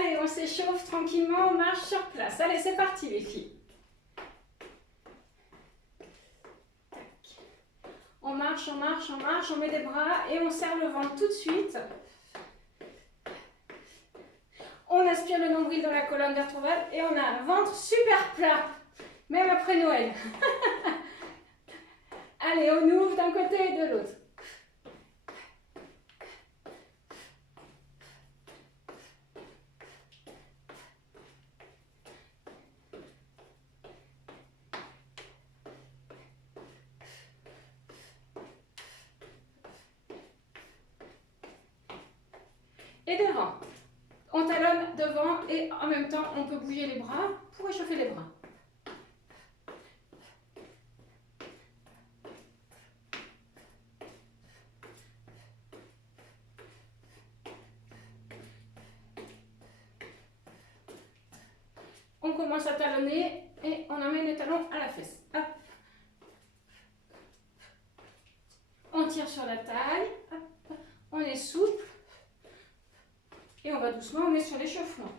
Allez, on s'échauffe tranquillement, on marche sur place. Allez, c'est parti les filles. Tac. On marche, on marche, on marche, on met des bras et on serre le ventre tout de suite. On aspire le nombril dans la colonne vertébrale et on a un ventre super plat, même après Noël. Allez, on ouvre d'un côté et de l'autre. Et devant. On talonne devant et en même temps, on peut bouger les bras pour échauffer les bras. On commence à talonner et on emmène les talons à la fesse. Hop. On tire sur la taille. Hop. On est souple. Et on va doucement, on est sur l'échauffement.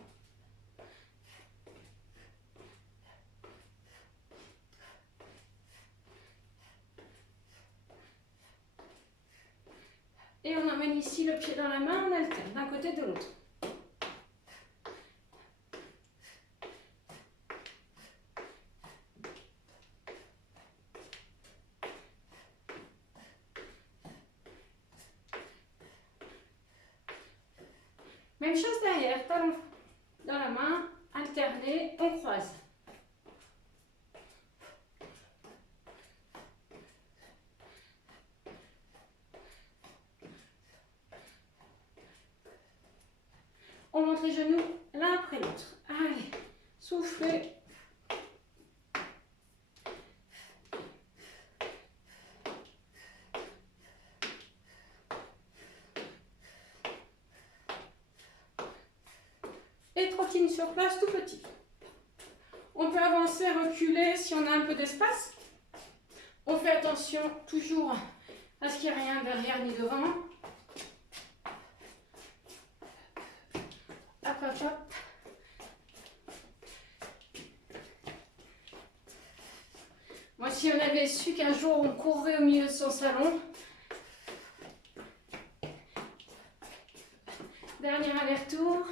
Et on emmène ici le pied dans la main, on alterne d'un côté et de l'autre. Même chose derrière, talon dans la main, alterner, on croise. On monte les genoux l'un après l'autre. Allez, soufflez. Et trottine sur place tout petit. On peut avancer, reculer si on a un peu d'espace. On fait attention toujours à ce qu'il n'y ait rien derrière ni devant. Hop, hop, hop. Moi, si on avait su qu'un jour on courrait au milieu de son salon. Dernier aller-retour.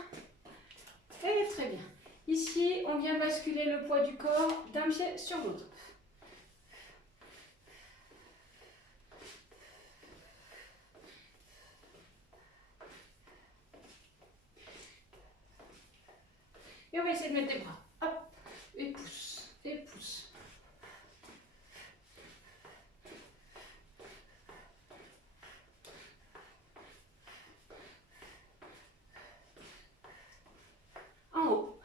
Et très bien. Ici, on vient basculer le poids du corps d'un pied sur l'autre. Et on va essayer de mettre des bras. Hop, et pousse, et pousse. En haut.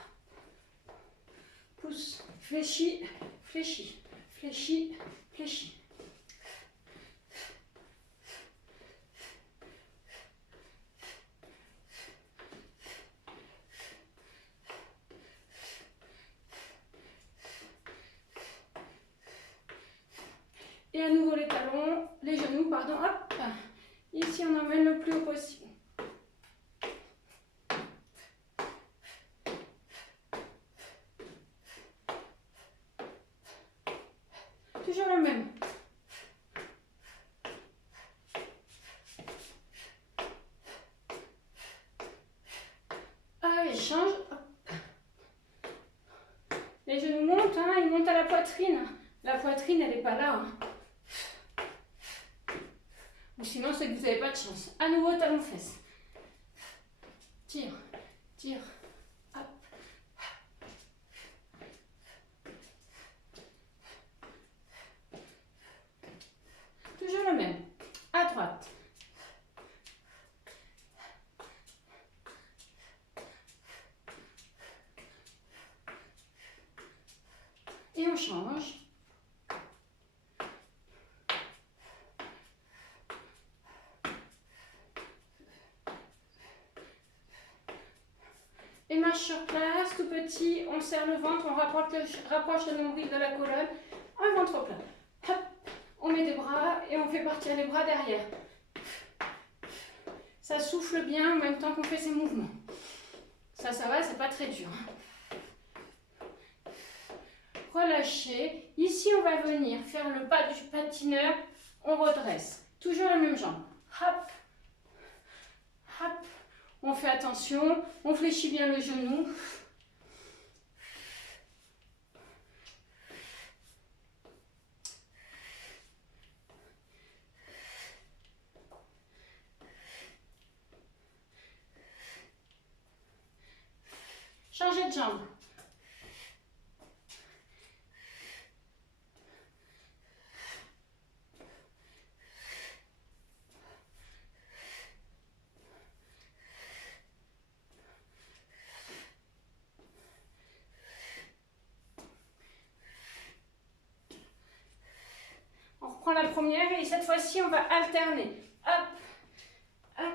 Pousse, fléchis, fléchis, fléchis, fléchis. Et à nouveau les talons, les genoux, pardon, hop. Ici, on emmène le plus haut possible. Toujours le même. Allez, change. Les genoux montent, hein, ils montent à la poitrine. La poitrine, elle n'est pas là. Hein. Ou sinon, c'est que vous n'avez pas de chance. À nouveau, talon-fesse. Tire, tire. Hop. Toujours le même. À droite. Et on change. Et marche sur place, tout petit, on serre le ventre, on rapproche le nombril de la colonne, un ventre plat. Hop, on met des bras et on fait partir les bras derrière. Ça souffle bien en même temps qu'on fait ces mouvements. Ça va, c'est pas très dur. Relâchez. Ici, on va venir faire le pas du patineur. On redresse. Toujours la même jambe. Hop, hop. On fait attention. On fléchit bien le genou. Changez de jambe. On reprend la première et cette fois-ci, on va alterner. Hop, hop.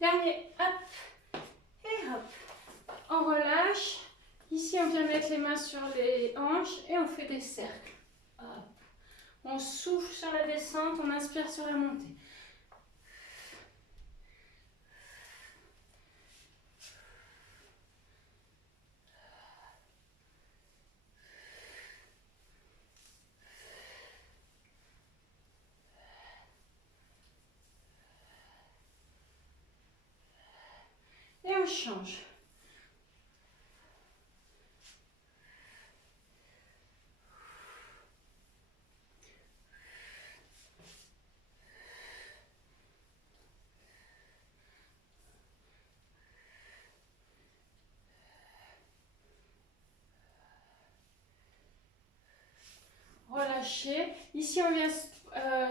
Dernier, hop, et hop. On relâche. Ici, on vient mettre les mains sur les hanches et on fait des cercles. Hop. On souffle sur la descente, on inspire sur la montée. Et on change. Relâchez. Ici, on vient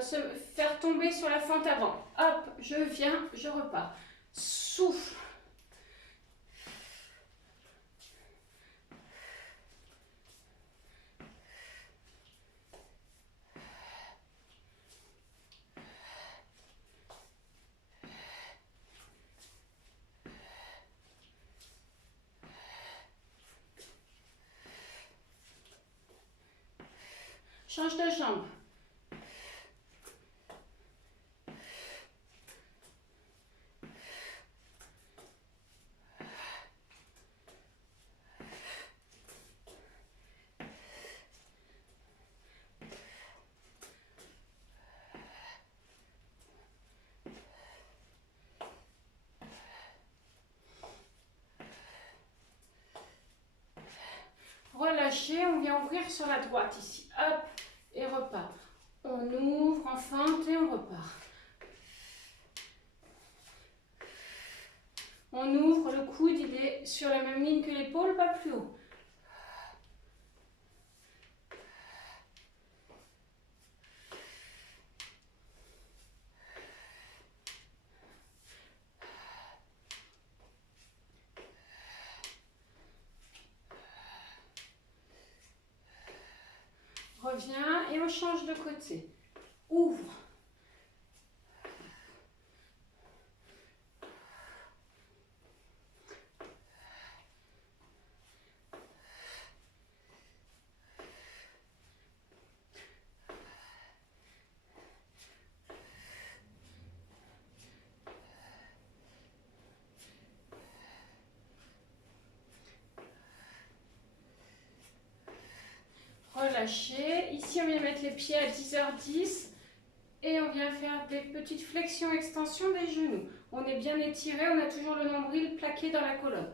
se faire tomber sur la fente avant. Hop, je viens, je repars. Souffle. Change de jambe. Relâchez, on vient ouvrir sur la droite ici. Hop, et repart. On ouvre en fente et on repart. On ouvre, le coude, il est sur la même ligne que l'épaule, pas plus haut. Reviens et on change de côté. Ouvre. Relâchez. Ici, on vient mettre les pieds à 10h10 et on vient faire des petites flexions-extensions des genoux. On est bien étiré, on a toujours le nombril plaqué dans la colonne.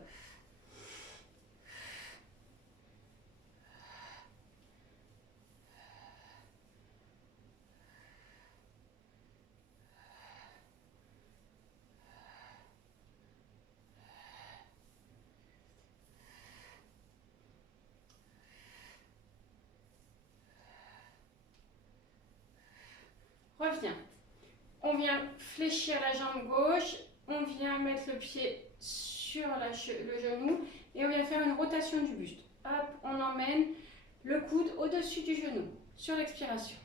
Reviens. On vient fléchir la jambe gauche, on vient mettre le pied sur le genou et on vient faire une rotation du buste. Hop, on emmène le coude au-dessus du genou sur l'expiration.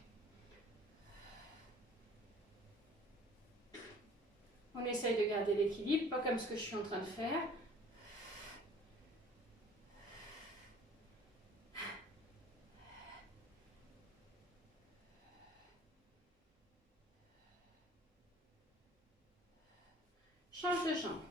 On essaye de garder l'équilibre, pas comme ce que je suis en train de faire. Change de jambe.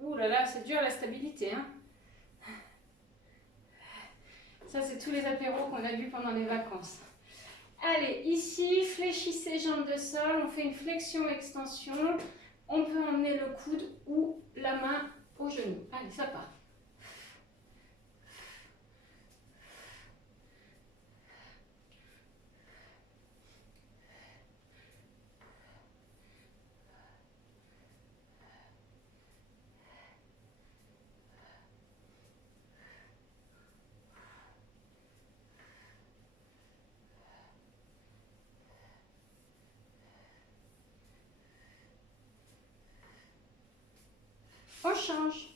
Ouh là là, c'est dur la stabilité, hein. Ça, c'est tous les apéros qu'on a vus pendant les vacances. Allez, ici, fléchissez jambes de sol, on fait une flexion-extension. On peut emmener le coude ou la main au genou. Allez, ça part. On change.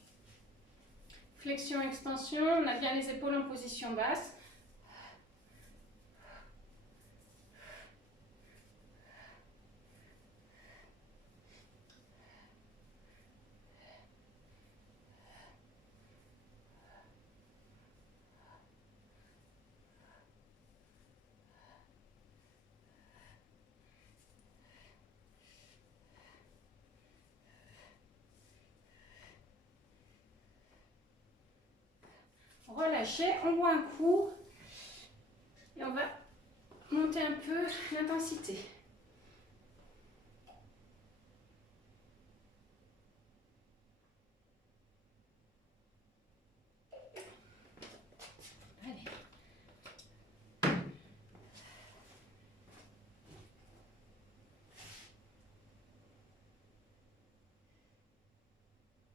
Flexion, extension, on a bien les épaules en position basse. Relâchez, on boit un coup et on va monter un peu l'intensité.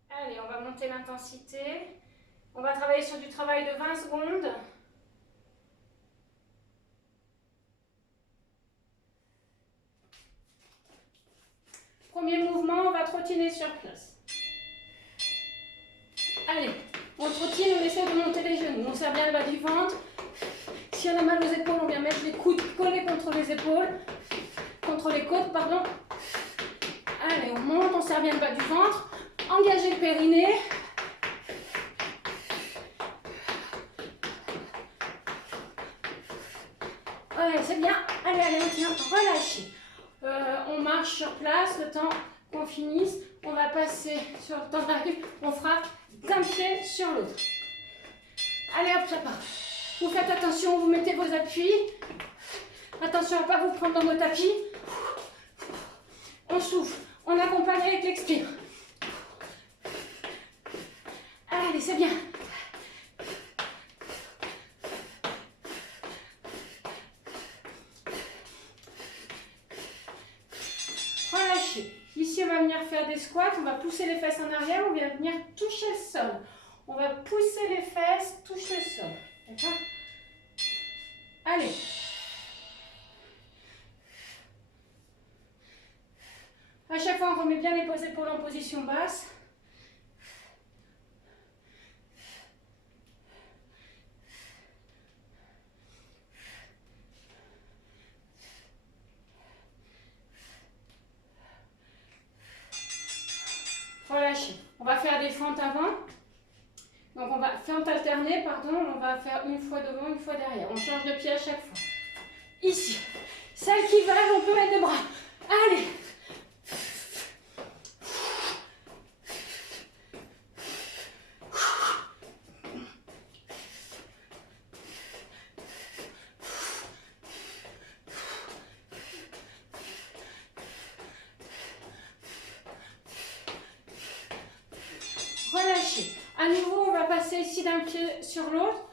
Allez, on va monter l'intensité. On va travailler sur du travail de 20 secondes. Premier mouvement, on va trottiner sur place. Allez, on trottine, on essaie de monter les genoux. On serre bien le bas du ventre. Si on a mal aux épaules, on vient mettre les coudes collés contre les épaules. Contre les côtes, pardon. Allez, on monte, on serre bien le bas du ventre. Engagez le périnée. Ouais, c'est bien. Allez, allez, on tient. Relâchez. On marche sur place le temps qu'on finisse. On va passer sur le temps d'arrivée. On fera d'un pied sur l'autre. Allez, hop, ça part. Vous faites attention, vous mettez vos appuis. Attention à ne pas vous prendre dans vos tapis. On souffle. On accompagne avec l'expire. Allez, c'est bien. Relâchez. Ici, on va venir faire des squats. On va pousser les fesses en arrière. On va venir toucher le sol. On va pousser les fesses, toucher le sol. D'accord? Allez. À chaque fois, on remet bien les épaules en position basse. Relâchez. On va faire des fentes avant. Donc on va fente alternée, pardon. On va faire une fois devant, une fois derrière. On change de pied à chaque fois. Ici. Celles qui veulent, on peut mettre les bras. Allez. Relâchez. À nouveau, on va passer ici d'un pied sur l'autre.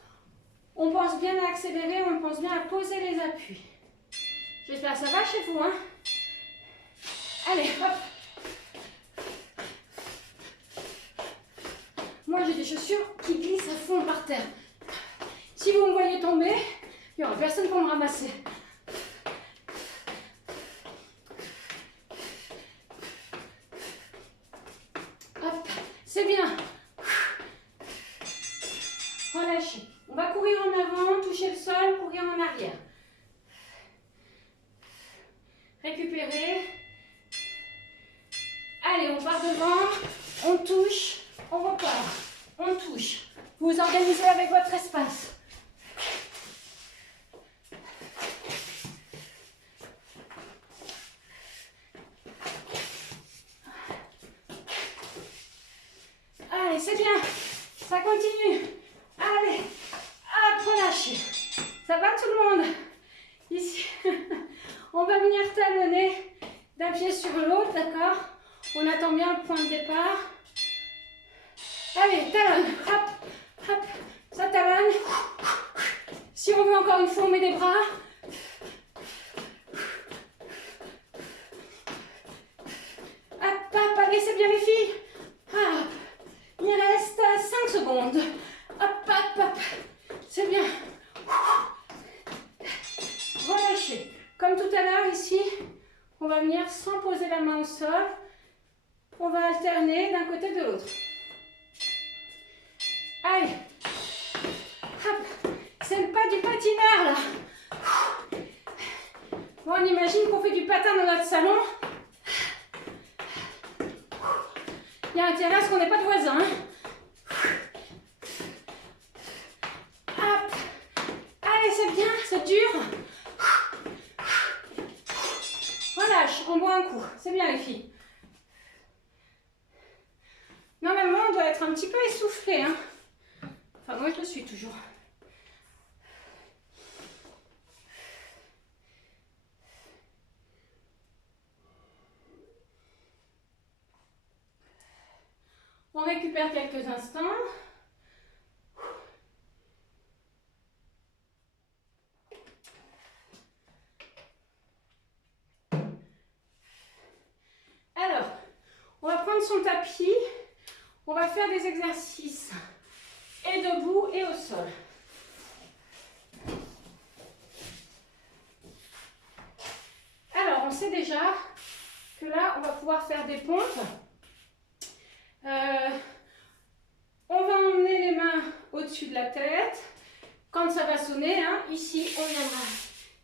On pense bien à accélérer, on pense bien à poser les appuis. J'espère que ça va chez vous, hein? Allez, hop. Moi, j'ai des chaussures qui glissent à fond par terre. Si vous me voyez tomber, Il n'y aura personne pour me ramasser. Hop, c'est bien. Relâchez. On va courir en avant, toucher le sol, courir en arrière. Récupérer. Allez, on part devant, on touche, on repart, on touche. Vous vous organisez avec votre espace. Allez, c'est bien. Ça continue. Allez, hop, relâchez. Ça va tout le monde? Ici, on va venir talonner d'un pied sur l'autre, d'accord? On attend bien le point de départ. Allez, talonne. Hop, hop, ça talonne. Si on veut encore une fois, on met des bras. Hop, hop, allez, c'est bien les filles. Hop, il reste 5 secondes. Hop, hop, hop. C'est bien. Relâchez. Comme tout à l'heure ici, on va venir sans poser la main au sol. On va alterner d'un côté de l'autre. Allez. Hop. C'est le pas du patineur là. Bon, on imagine qu'on fait du patin dans notre salon. Il y a intérêt à ce qu'on n'ait pas de voisins. Hop. Allez, c'est bien, c'est dur. Relâche, on boit un coup. C'est bien les filles. Normalement, on doit être un petit peu essoufflé. Hein. Enfin, moi, je le suis toujours. On récupère quelques instants. Alors, on va prendre son tapis. On va faire des exercices et debout et au sol. Alors, on sait déjà que là, on va pouvoir faire des pompes. On va emmener les mains au-dessus de la tête. Quand ça va sonner, hein, ici, on viendra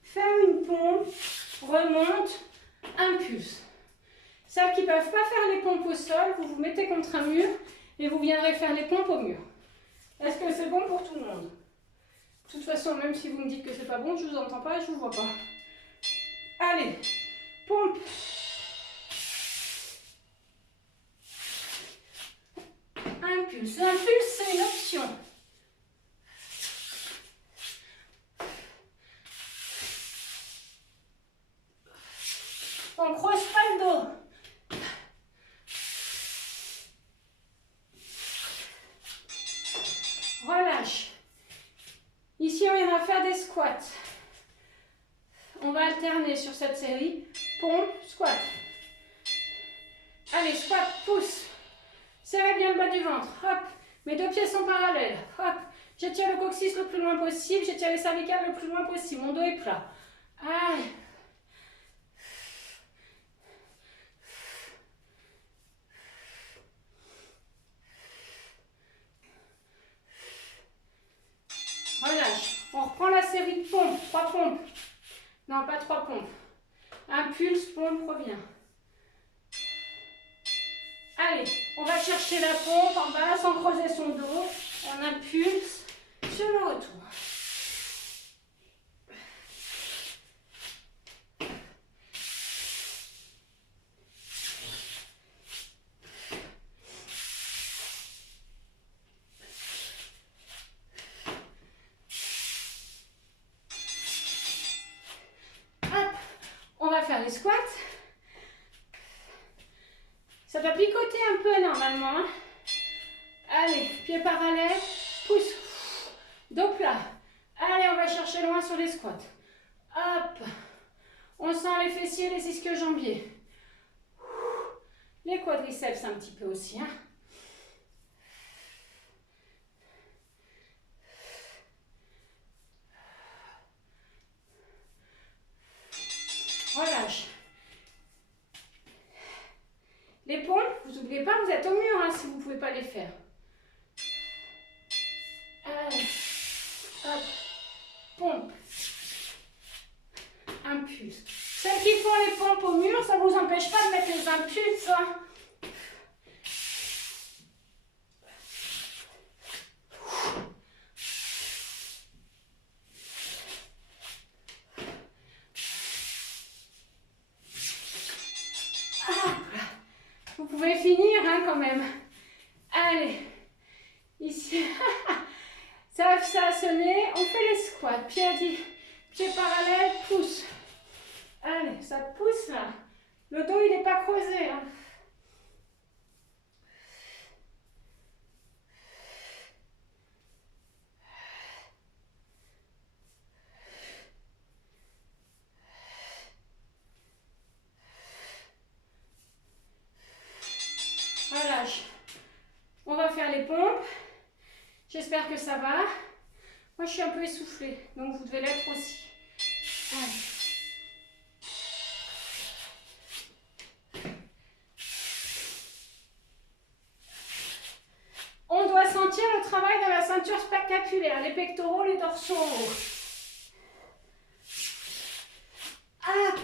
faire une pompe, remonte, impulse. Celles qui ne peuvent pas faire les pompes au sol, vous vous mettez contre un mur et vous viendrez faire les pompes au mur. Est-ce que c'est bon pour tout le monde? De toute façon, même si vous me dites que c'est pas bon, je ne vous entends pas et je ne vous vois pas. Allez, pompe. Impulse. L'impulse, c'est une option. On ne creuse pas le dos. Relâche. Ici, on viendra faire des squats. On va alterner sur cette série. Pompe, squat. Allez, squat, pousse. Serrez bien le bas du ventre. Hop. Mes deux pieds sont parallèles. Hop. J'étire le coccyx le plus loin possible. J'étire les cervicales le plus loin possible. Mon dos est plat. Allez. Relâche. On reprend la série de pompes. 3 pompes. Non, pas 3 pompes. Impulse, pompe, revient. Allez, on va chercher la pompe en bas sans creuser son dos. On impulse sur le retour. Faire les squats. Ça va picoter un peu normalement. Hein. Allez, pieds parallèles, pousse, dos plat. Allez, on va chercher loin sur les squats. Hop. On sent les fessiers, les ischio-jambiers. Les quadriceps un petit peu aussi. Hein. relâche. Les pompes, vous n'oubliez pas, vous êtes au mur hein, si vous ne pouvez pas les faire. Allez, hop, pompe, impulse. Celles qui font les pompes au mur, ça ne vous empêche pas de mettre les impulses. Hein. Vous pouvez finir hein, quand même. Allez, ici, ça a sonné. On fait les squats. Pied parallèle, pouce. Allez, ça pousse là. Le dos, il n'est pas creusé. Hein. Relâche. On va faire les pompes. J'espère que ça va. Moi, je suis un peu essoufflée, donc vous devez l'être aussi. Allez. On doit sentir le travail de la ceinture scapulaire, les pectoraux, les dorsaux. Hop.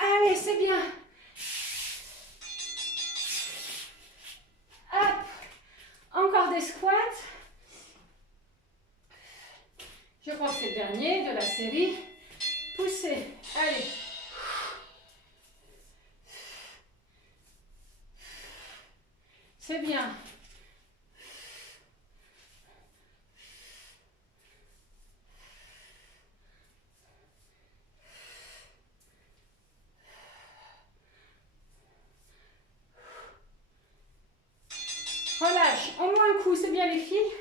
Allez, c'est bien. Hop. Encore des squats. Je crois que c'est le dernier de la série. Poussez. Allez. C'est bien. Relâche. En moins un coup, c'est bien les filles.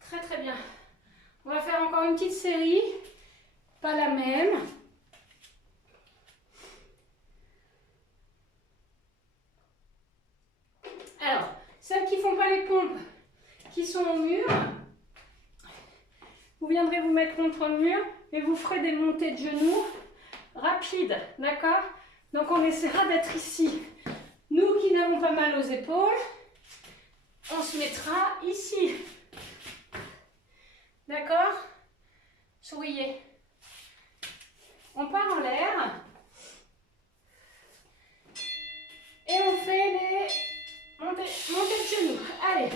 Très très bien. On va faire encore une petite série. Pas la même. Alors, celles qui ne font pas les pompes, qui sont au mur, vous viendrez vous mettre contre le mur et vous ferez des montées de genoux rapides, d'accord? Donc on essaiera d'être ici. Nous qui n'avons pas mal aux épaules, on se mettra ici. D'accord? Souriez. On part en l'air. Et on fait les montées de genoux. Allez.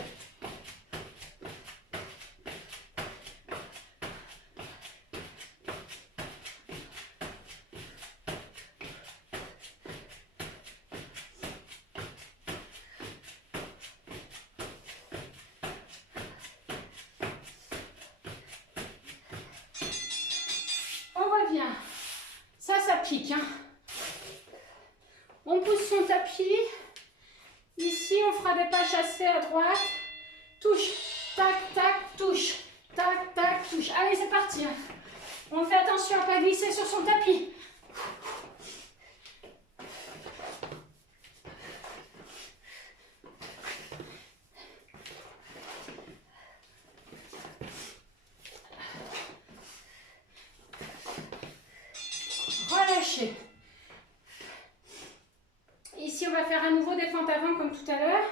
Ça pique. Hein. On pousse son tapis. Ici, on fera des pas chassés à droite. Touche. Tac, tac, touche. Tac, tac, touche. Allez, c'est parti. On fait attention à ne pas glisser sur son tapis. Relâchez. Ici, on va faire à nouveau des fentes avant comme tout à l'heure.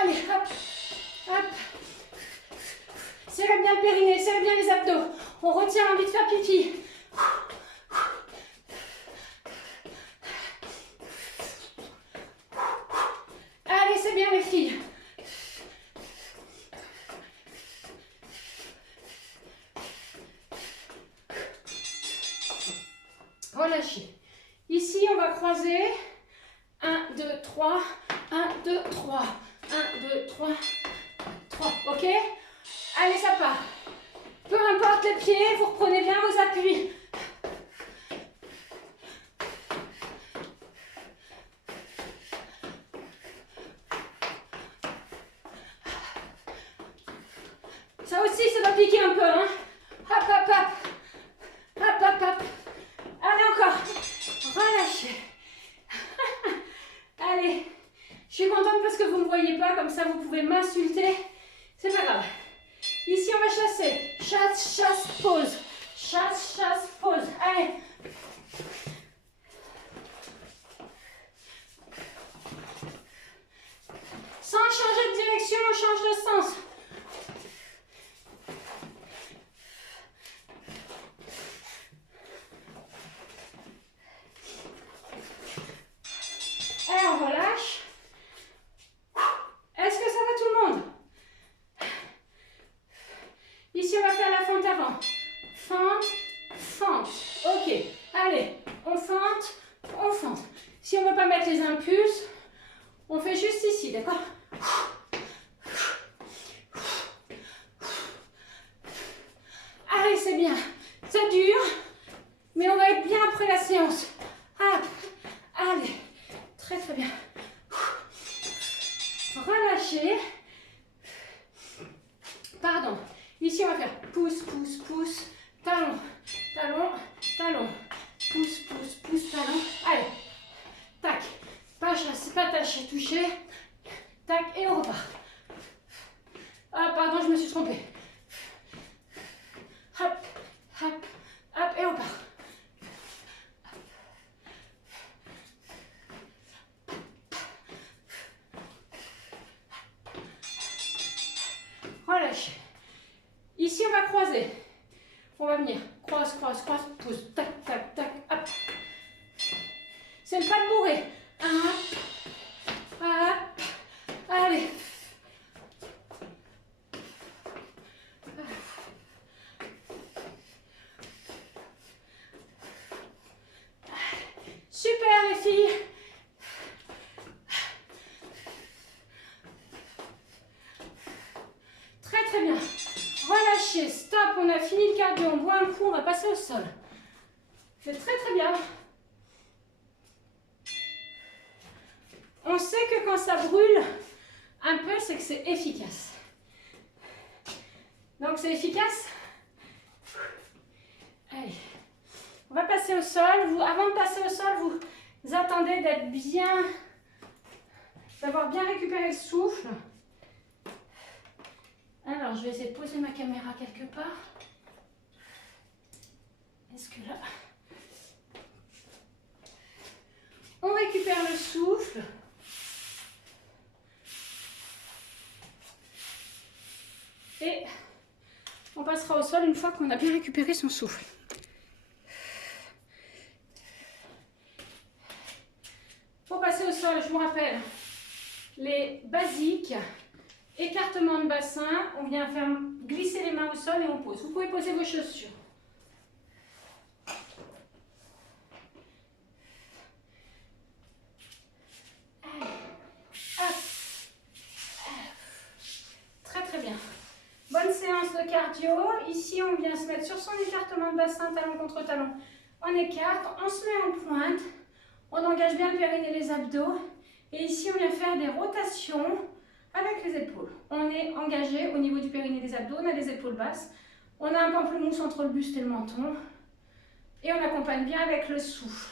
Allez, hop, hop. Serrez bien le périnée, serrez bien les abdos. On retient l'envie de faire pipi. Allez, c'est bien les filles. Relâchez. Ici, on va croiser. 1, 2, 3. 1, 2, 3. 1, 2, 3. 3. OK? Allez, ça part. Peu importe les pieds, vous reprenez bien vos appuis. Ça aussi, ça doit piquer un peu. Hein? Hop, hop, hop. Hop, hop, hop. Allez, encore. Relâchez. Allez. chasse, chasse, pause. Chasse, chasse, pause. Allez. Sans changer de direction, on change de sens. Allez, on relâche. Est-ce que ça va tout le monde? Ici, on va faire la fente avant. Fente, fente. Ok. Allez, on fente, on fente. Si on ne veut pas mettre les impulses, on fait juste ici, d'accord? Allez, c'est bien. Ça dure, mais on va être bien après la séance. Hop. Allez. Très, très bien. Relâchez. Pardon. Ici, on va faire pouce, pouce, pouce, talon, talon, talon. Pouce, pouce, pouce, talon. Allez. Tac. Pas chasser, pas tâcher, toucher. Tac, et on repart. Ah, pardon, je me suis trompée. Hop, hop, hop, et on part. Relâchez. Ici, on va croiser. On va venir. Croise, croise, croise, pousse. Tac, tac, tac, hop. C'est le pas de bourré. Hop, hop. Allez. Super les filles. Très très bien. Relâchez, stop, on a fini le cardio, on boit un coup, on va passer au sol. C'est très très bien. On sait que quand ça brûle un peu, c'est que c'est efficace. Donc c'est efficace. Allez. On va passer au sol. Vous, avant de passer au sol, vous attendez d'être bien, d'avoir bien récupéré le souffle. Alors, je vais essayer de poser ma caméra quelque part. Est-ce que là... On récupère le souffle. Et on passera au sol une fois qu'on a bien récupéré son souffle. Pour passer au sol, je vous rappelle, les basiques, écartement de bassin, on vient faire glisser les mains au sol et on pose. Vous pouvez poser vos chaussures. Très très bien. Bonne séance de cardio. Ici, on vient se mettre sur son écartement de bassin, talon contre talon. On écarte, on se met en pointe. On engage bien le périnée et les abdos. Et ici, on vient faire des rotations avec les épaules. On est engagé au niveau du périnée et des abdos. On a les épaules basses. On a un pamplemousse entre le buste et le menton. Et on accompagne bien avec le souffle.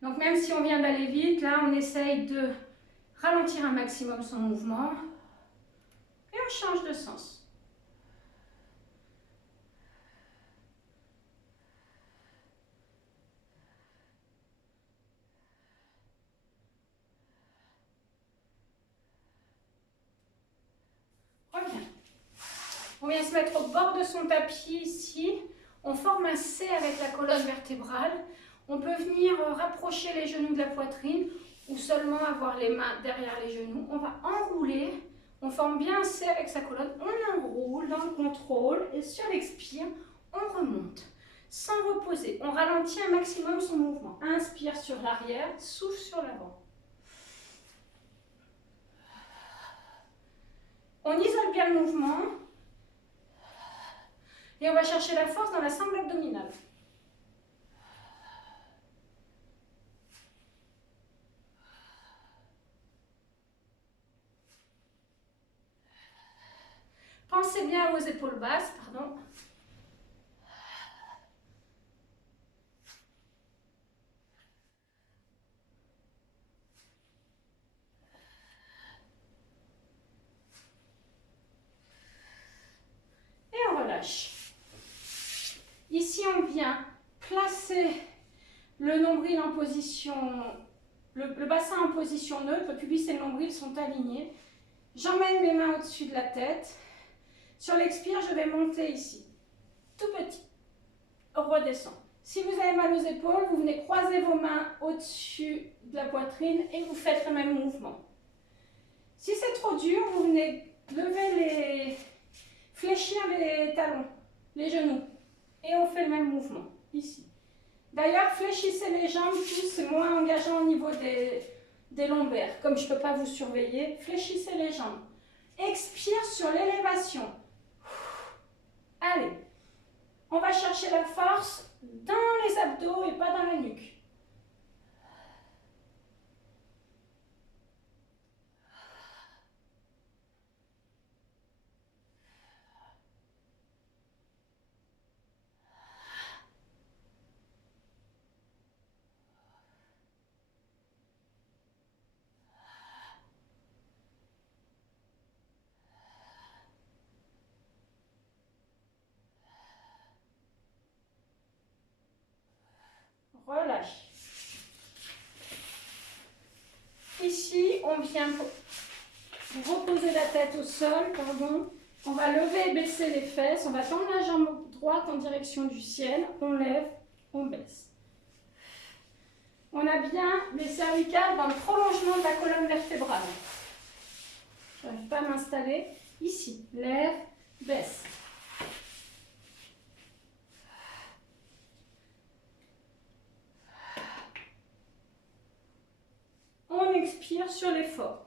Donc même si on vient d'aller vite, là on essaye de ralentir un maximum son mouvement et on change de sens. Reviens. On vient se mettre au bord de son tapis ici. On forme un C avec la colonne vertébrale. On peut venir rapprocher les genoux de la poitrine ou seulement avoir les mains derrière les genoux. On va enrouler. On forme bien un C avec sa colonne. On enroule dans le contrôle et sur l'expire, on remonte. Sans reposer, on ralentit un maximum son mouvement. Inspire sur l'arrière, souffle sur l'avant. On isole bien le mouvement. Et on va chercher la force dans la sangle abdominale. Pensez bien aux épaules basses, pardon. relâche. Ici, on vient placer le nombril en position, le bassin en position neutre, le pubis et le nombril sont alignés. J'emmène mes mains au-dessus de la tête. Sur l'expire, je vais monter ici, tout petit, redescend. Si vous avez mal aux épaules, vous venez croiser vos mains au-dessus de la poitrine et vous faites le même mouvement. Si c'est trop dur, vous venez fléchir les talons, les genoux. Et on fait le même mouvement, ici. D'ailleurs, fléchissez les jambes tous, c'est moins engageant au niveau des lombaires. Comme je ne peux pas vous surveiller, fléchissez les jambes. Expire sur l'élévation. Allez, on va chercher la force dans les abdos et pas dans la nuque. Relâche. Ici, on vient reposer la tête au sol, pardon. On va lever et baisser les fesses. On va tendre la jambe droite en direction du ciel. On lève, on baisse. On a bien les cervicales dans le prolongement de la colonne vertébrale. Je n'arrive pas à m'installer. Ici, lève, baisse. On expire sur l'effort.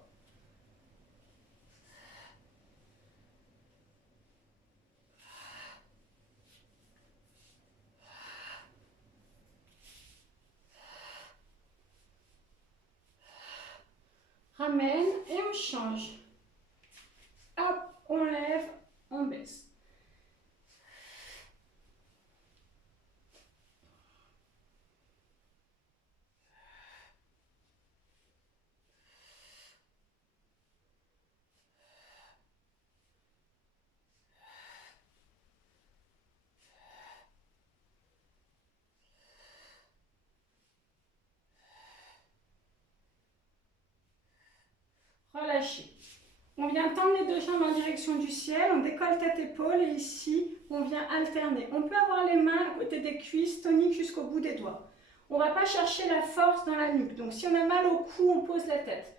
Ramène et on change. Hop, on lève, on baisse. Relâchez. On vient tendre les deux jambes en direction du ciel, on décolle tête-épaule et ici, on vient alterner. On peut avoir les mains à côté des cuisses, toniques jusqu'au bout des doigts. On ne va pas chercher la force dans la nuque. Donc si on a mal au cou, on pose la tête.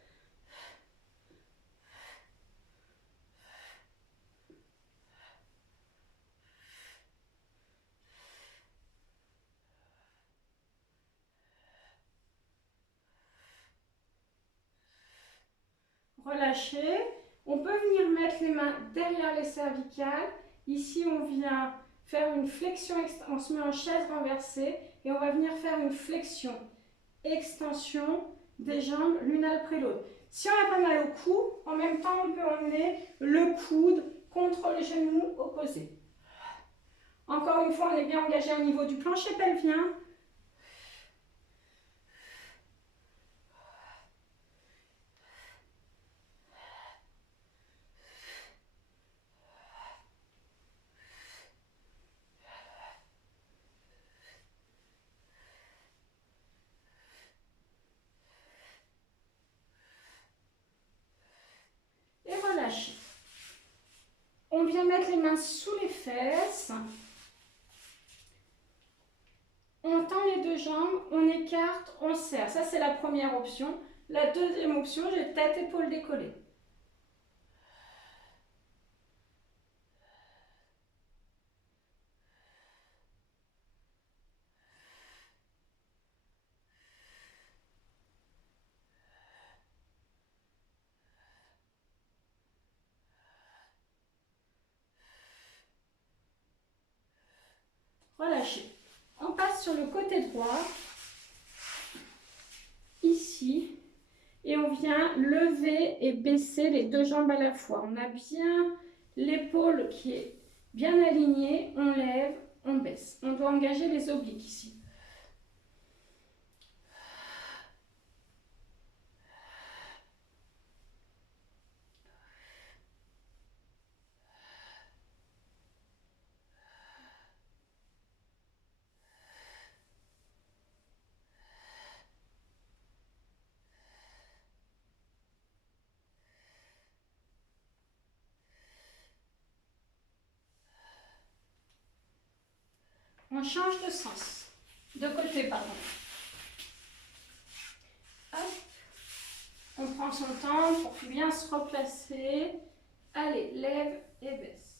Relâchez. On peut venir mettre les mains derrière les cervicales. Ici, on vient faire une flexion, on se met en chaise renversée et on va venir faire une flexion, extension des jambes l'une après l'autre. Si on a pas mal au cou, en même temps, on peut emmener le coude contre le genou opposé. Encore une fois, on est bien engagé au niveau du plancher pelvien. On vient mettre les mains sous les fesses. On tend les deux jambes, on écarte, on serre. Ça, c'est la première option. La deuxième option, j'ai tête, épaule décollée. Relâchez. On passe sur le côté droit, ici, et on vient lever et baisser les deux jambes à la fois. On a bien l'épaule qui est bien alignée, on lève, on baisse. On doit engager les obliques ici. On change de sens. De côté, pardon. Hop. On prend son temps pour bien se replacer. Allez, lève et baisse.